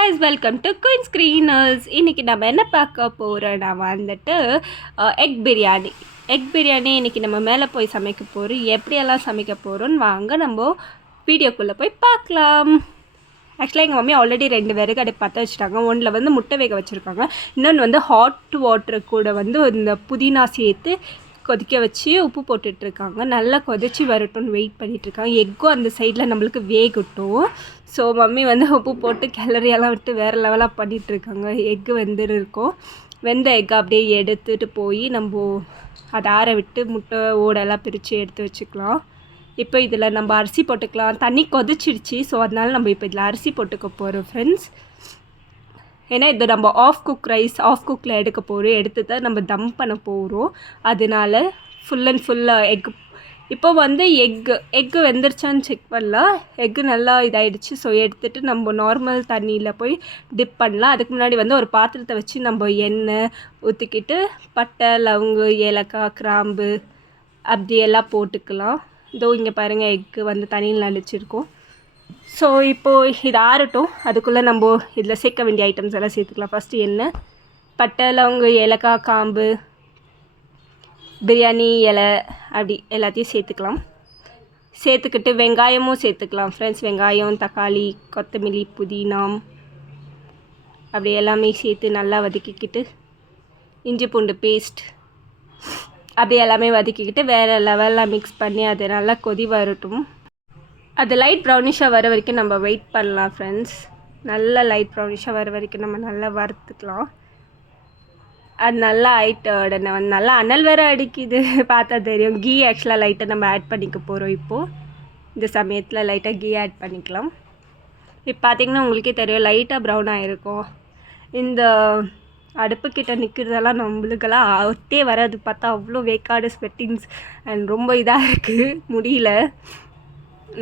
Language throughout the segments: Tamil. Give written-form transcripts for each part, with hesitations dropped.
guys, welcome to Queen Screeners. இன்னைக்கு நம்ம என்ன பார்க்க போறோம்னா வந்துட்டு எக் பிரியாணி இன்னைக்கு நம்ம மேலே போய் சமைக்க போகிறோம். எப்படியெல்லாம் சமைக்க போகிறோன்னு வாங்க நம்ம வீடியோக்குள்ளே போய் பார்க்கலாம். ஆக்சுவலாக எங்கள் மம்மி ஆல்ரெடி 2 விறகு பற்ற வச்சுட்டாங்க. ஒன்றில் வந்து முட்டை வேக வச்சுருக்காங்க, இன்னொன்று வந்து ஹாட் வாட்டர் கூட வந்து இந்த புதினா சேர்த்து கொதிக்க வச்சு உப்பு போட்டுட்ருக்காங்க. நல்லா கொதிச்சு வரட்டும்னு வெயிட் பண்ணிகிட்ருக்காங்க. எக்கும் அந்த சைடில் நம்மளுக்கு வேகட்டும். ஸோ மம்மி வந்து உப்பு போட்டு கிளறியெல்லாம் விட்டு வேறு லெவலாக பண்ணிகிட்ருக்காங்க. எக்கு வெந்துருக்கோம். வெந்த எக்கை அப்படியே எடுத்துகிட்டு போய் நம்ம அதை ஆற விட்டு முட்டை ஓடெல்லாம் பிரித்து எடுத்து வச்சுக்கலாம். இப்போ இதில் நம்ம அரிசி போட்டுக்கலாம். தண்ணி கொதிச்சிடுச்சு, ஸோ அதனால நம்ம இப்போ இதில் அரிசி போட்டுக்க போகிறோம் ஃப்ரெண்ட்ஸ். ஏன்னா இது நம்ம ஆஃப் குக்கில் எடுக்க போகிறோம். எடுத்து தான் நம்ம தம் பண்ண போகிறோம். அதனால ஃபுல் அண்ட் ஃபுல்லாக எக். இப்போ வந்து எக்கு வெந்துருச்சான்னு செக் பண்ணலாம். எக்கு நல்லா இதாகிடுச்சு. ஸோ எடுத்துகிட்டு நம்ம நார்மல் தண்ணியில் போய் டிப் பண்ணலாம். அதுக்கு முன்னாடி வந்து ஒரு பாத்திரத்தை வச்சு நம்ம எண்ணெய் ஊற்றிக்கிட்டு பட்டை, லவங்கு, ஏலக்காய், கிராம்பு அப்படியெல்லாம் போட்டுக்கலாம். இதோ இங்கே பாருங்கள், எக்கு வந்து தண்ணியில் நடிச்சிருக்கோம். ஸோ இப்போது இது ஆறட்டும். அதுக்குள்ளே நம்ம இதில் சேர்க்க வேண்டிய ஐட்டம்ஸ் எல்லாம் சேர்த்துக்கலாம். ஃபஸ்ட்டு எண்ணெய், பட்டை, லவங்கு, ஏலக்காய், காம்பு, பிரியாணி இலை அப்படி எல்லாத்தையும் சேர்த்துக்கலாம். சேர்த்துக்கிட்டு வெங்காயமும் சேர்த்துக்கலாம் ஃப்ரெண்ட்ஸ். வெங்காயம், தக்காளி, கொத்தமல்லி, புதினா அப்படி எல்லாமே சேர்த்து நல்லா வதக்கிக்கிட்டு இஞ்சி பூண்டு பேஸ்ட் அப்படி எல்லாமே வதக்கிக்கிட்டு வேறு லெவலில் மிக்ஸ் பண்ணி அது நல்லா கொதி வரட்டும். அது லைட் ப்ரௌனிஷாக வர வரைக்கும் நம்ம வெயிட் பண்ணலாம் ஃப்ரெண்ட்ஸ். நல்லா லைட் ப்ரௌனிஷாக வர வரைக்கும் நம்ம நல்லா வறுத்துக்கலாம். அது நல்லா ஆயிட்ட உடனே வந்து நல்லா அனல் வேறு அடிக்குது, பார்த்தா தெரியும். கீ ஆக்சுவலாக லைட்டாக நம்ம ஆட் பண்ணிக்க போகிறோம். இப்போது இந்த சமயத்தில் லைட்டாக கீ ஆட் பண்ணிக்கலாம். இப்போ பார்த்திங்கன்னா உங்களுக்கே தெரியும், லைட்டாக ப்ரௌனாக இருக்கும். இந்த அடுப்புக்கிட்ட நிற்கிறதெல்லாம் நம்மளுக்கெல்லாம் ஒட்டே வராது. பார்த்தா அவ்வளோ வேக்காடு, ஸ்வெட்டிங்ஸ் அண்ட் ரொம்ப இதாக இருக்குது, முடியல.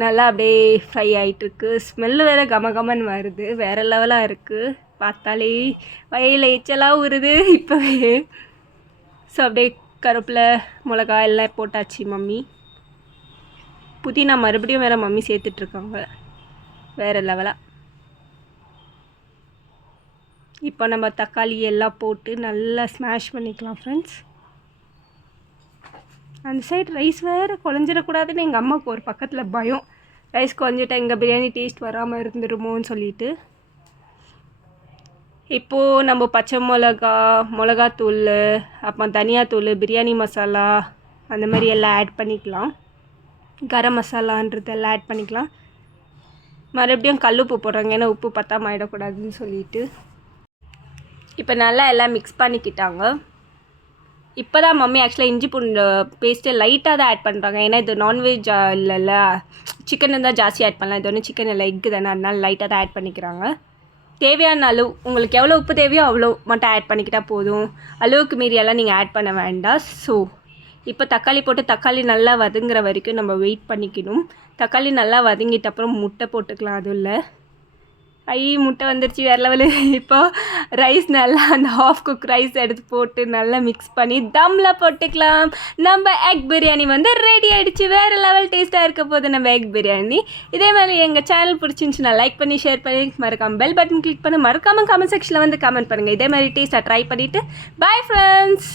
நல்லா அப்படியே ஃப்ரை ஆகிட்டுருக்கு. ஸ்மெல்லு வேறு கமகமன்னு வருது, வேறு லெவலாக இருக்குது. பார்த்தாலே வயலில் எச்சலாக வருது இப்போவே. ஸோ அப்படியே கருவேப்பிலை, மிளகா எல்லாம் போட்டாச்சு. மம்மி புதினா மறுபடியும் வேறு மம்மி சேர்த்துட்ருக்காங்க, வேறு லெவலாக. இப்போ நம்ம தக்காளி எல்லாம் போட்டு நல்லா ஸ்மாஷ் பண்ணிக்கலாம் ஃப்ரெண்ட்ஸ். அந்த சைடு ரைஸ் வேறு குழஞ்சிடக்கூடாதுன்னு எங்கள் அம்மாவுக்கு ஒரு பக்கத்தில் பயம். ரைஸ் குழஞ்சிட்டா எங்கள் பிரியாணி டேஸ்ட் வராமல் இருந்துருமோன்னு சொல்லிட்டு. இப்போது நம்ம பச்சை மிளகாத்தூள், அப்புறம் தனியாத்தூள், பிரியாணி மசாலா அந்த மாதிரி எல்லாம் ஆட் பண்ணிக்கலாம். கரம் மசாலான்றதெல்லாம் ஆட் பண்ணிக்கலாம். மறுபடியும் கல்லுப்பு போடுறாங்க, ஏன்னா உப்பு பத்தாம ஆகிடக்கூடாதுன்னு சொல்லிட்டு. இப்போ நல்லா எல்லாம் மிக்ஸ் பண்ணிக்கிட்டாங்க. இப்போ தான் மம்மி ஆக்சுவலாக இஞ்சி பூண்டு பேஸ்ட்டு லைட்டாக தான் ஆட் பண்ணுறாங்க. ஏன்னா இது நான்வெஜ் இல்லைல்ல, சிக்கன் இருந்தால் ஜாஸ்தி ஆட் பண்ணலாம். இது ஒன்று சிக்கன் இல்லை, எக்கு தானே, அதனால லைட்டாக தான் ஆட் பண்ணிக்கிறாங்க. தேவையான அளவு, உங்களுக்கு எவ்வளோ உப்பு தேவையோ அவ்வளோ மட்டும் ஆட் பண்ணிக்கிட்டால் போதும். அளவுக்கு மீறியெல்லாம் நீங்கள் ஆட் பண்ண வேண்டாம். ஸோ இப்போ தக்காளி போட்டு தக்காளி நல்லா வதங்குற வரைக்கும் நம்ம வெயிட் பண்ணிக்கணும். தக்காளி நல்லா வதங்கிட்ட அப்புறம் முட்டை போட்டுக்கலாம். அதுவும் இல்லை, முட்டை வந்துருச்சு, வேறு லெவலு. இப்போ ரைஸ் நல்லா அந்த ஹாஃப் குக் ரைஸ் எடுத்து போட்டு நல்லா மிக்ஸ் பண்ணி தம்மில் போட்டுக்கலாம். நம்ம எக் பிரியாணி வந்து ரெடி ஆகிடுச்சு. வேறு லெவல் டேஸ்ட்டாக இருக்க போது நம்ம எக் பிரியாணி. இதே மாதிரி எங்கள் சேனல் பிடிச்சிருந்துச்சுன்னா லைக் பண்ணி, ஷேர் பண்ணி, மறக்காமல் பெல் பட்டன் கிளிக் பண்ணி, மறக்காமல் கமெண்ட் செக்ஷனில் வந்து கமெண்ட் பண்ணுங்கள். இதே மாதிரி டேஸ்ட்டாக ட்ரை பண்ணிவிட்டு பாய் ஃப்ரெண்ட்ஸ்.